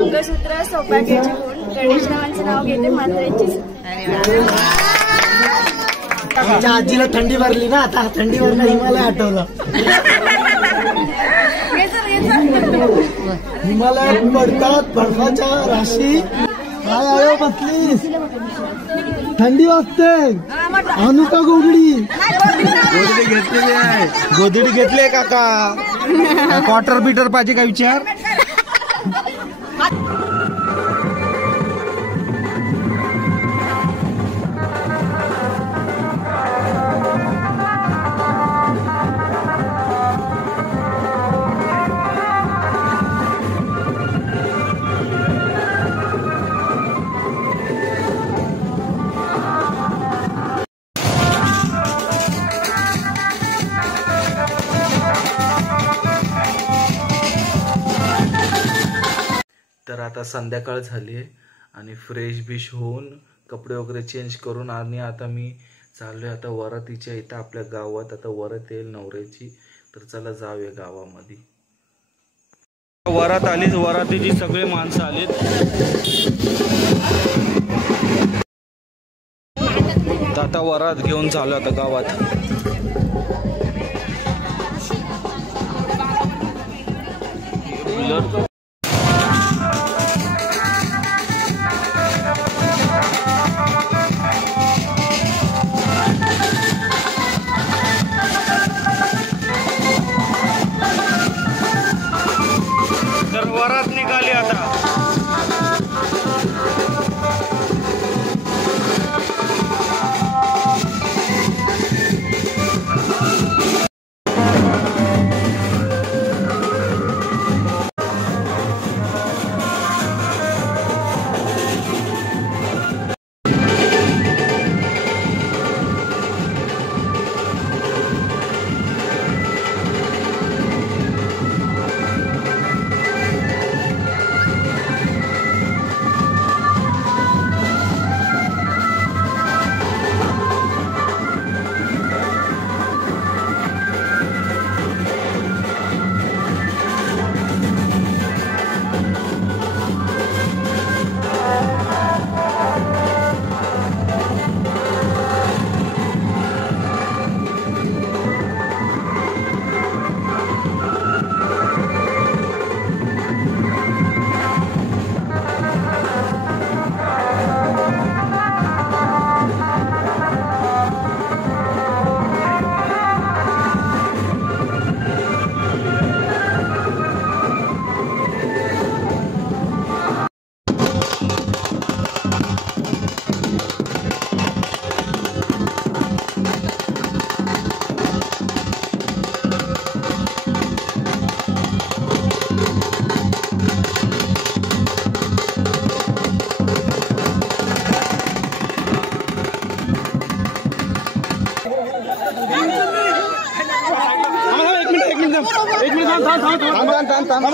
मंगळसूत्र सौभाग्याचे गुण गणेशरावांचे नाव घेते मात्रेची. आमच्या आजीला थंडी भरली ना, आता थंडी भरणं हिमालय आठवलं. हिमालयात पडतात बर्फाच्या राशी. काय आयो बसलीस, थंडी वाजते. आणू का गोधडी? गोधडी घेतलेली आहे. गोधडी घेतली काका. क्वार्टर बीटर पाहिजे का विचार? तर आता संध्याकाळ झाली आहे आणि फ्रेश बिश होऊन कपडे वगैरे चेंज करून आणि आता मी चाललोय आता वरातीच्या इथं आपल्या गावात. आता वरात येईल नवऱ्याची, तर चला जाऊया गावामध्ये. वरात आलीच, वरातीची सगळे माणसं आलीत. आता वरात घेऊन चालू आता गावात. तर वरात निघाली आता.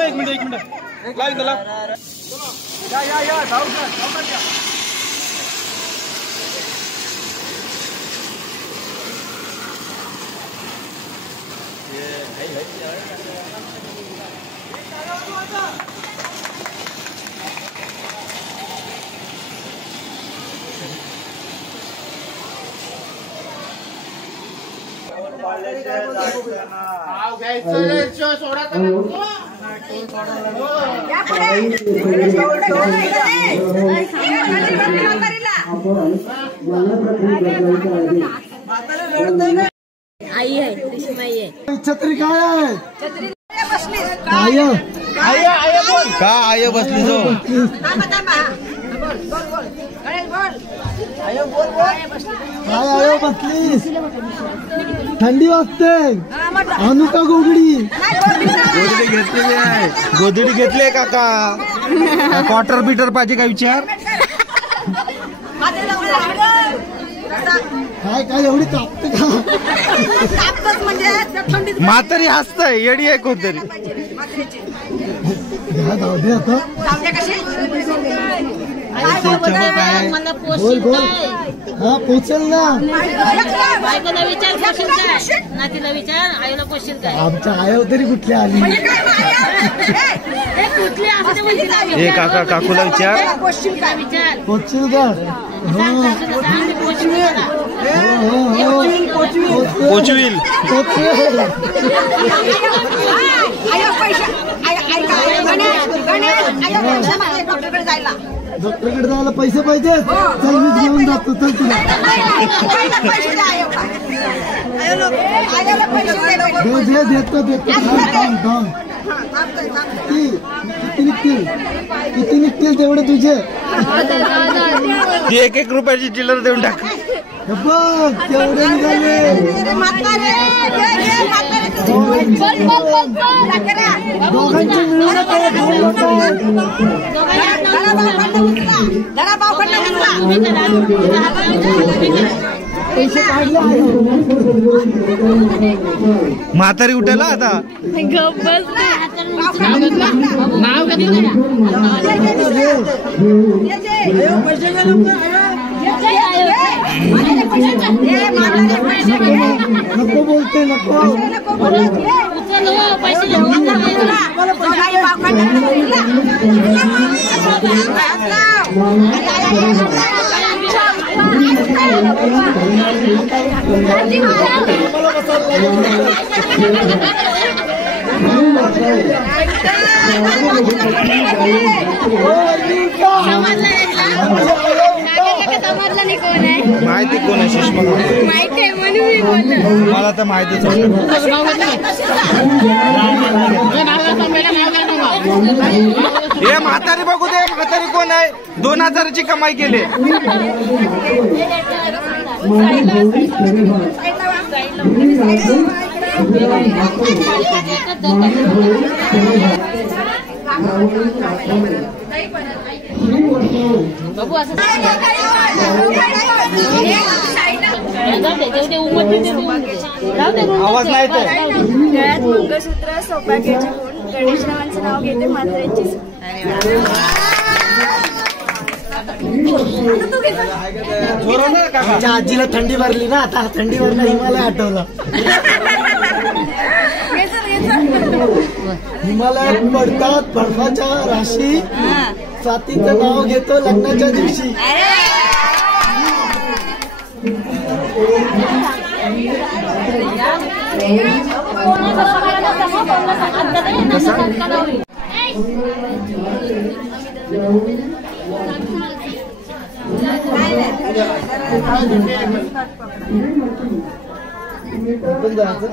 एक मिनिट लाईन त्याला. आई आहे ऋषीमाई आहे. छत्री काय आहे? का आय बसली जो? काय आयो बसलीस, थंडी वाजते. आणू का गोधडी? गोधडी घेतलेली आहे. गोधडी घेतली काका. क्वार्टर बीटर पाहिजे का विचार? काय काय एवढी कापते का? म्हातारी हसतय, येडी आहे कोणतरी. जाऊ दे आता. मला बोल पोषण बोल. काय हा पोचल ना. बायकोला विचार पोषण काय नातीला विचार आईला पोषण काय आमच्या आयो तरी कुठल्या आली. कुठले असते म्हणजे हे काका काकूला विचार. विचार पोचल का? पोचवील. डॉक्टरकडे जायला पैसे पाहिजे. चल मी घेऊन जातो. चल तुला देतो देतो. किती निघतील तेवढे तुझे. ती 1-1 रुपयाची चिल्लर देऊन टाक. बघ तेवढे निघाले. दोघांची मिळून पैसे काढले. म्हातारी उठायला आता. नाव कधी नको बोलते नको. पैसे समजलं नाही कोण आहे. माहिती कोण आहे सुषमा. माहिती आहे म्हणून मी बोललो. मला तर माहितीच होतं. हे म्हातारी बघू दे. म्हातारी कोण आहे. 2000ची कमाई केली. बाबू असं आवाज नाही तर. गळ्यात मंगळसूत्र सौभाग्याचे गुण गणेशरावांचं नाव घेते म्हाताऱ्यांची. आमच्या आजीला थंडी भरली ना. आता थंडी भरला हिमालय आठवला. हिमालयात पडतात बर्फाच्या राशी. स्वातीचं नाव घेतो लग्नाच्या दिवशी. पण जायचं.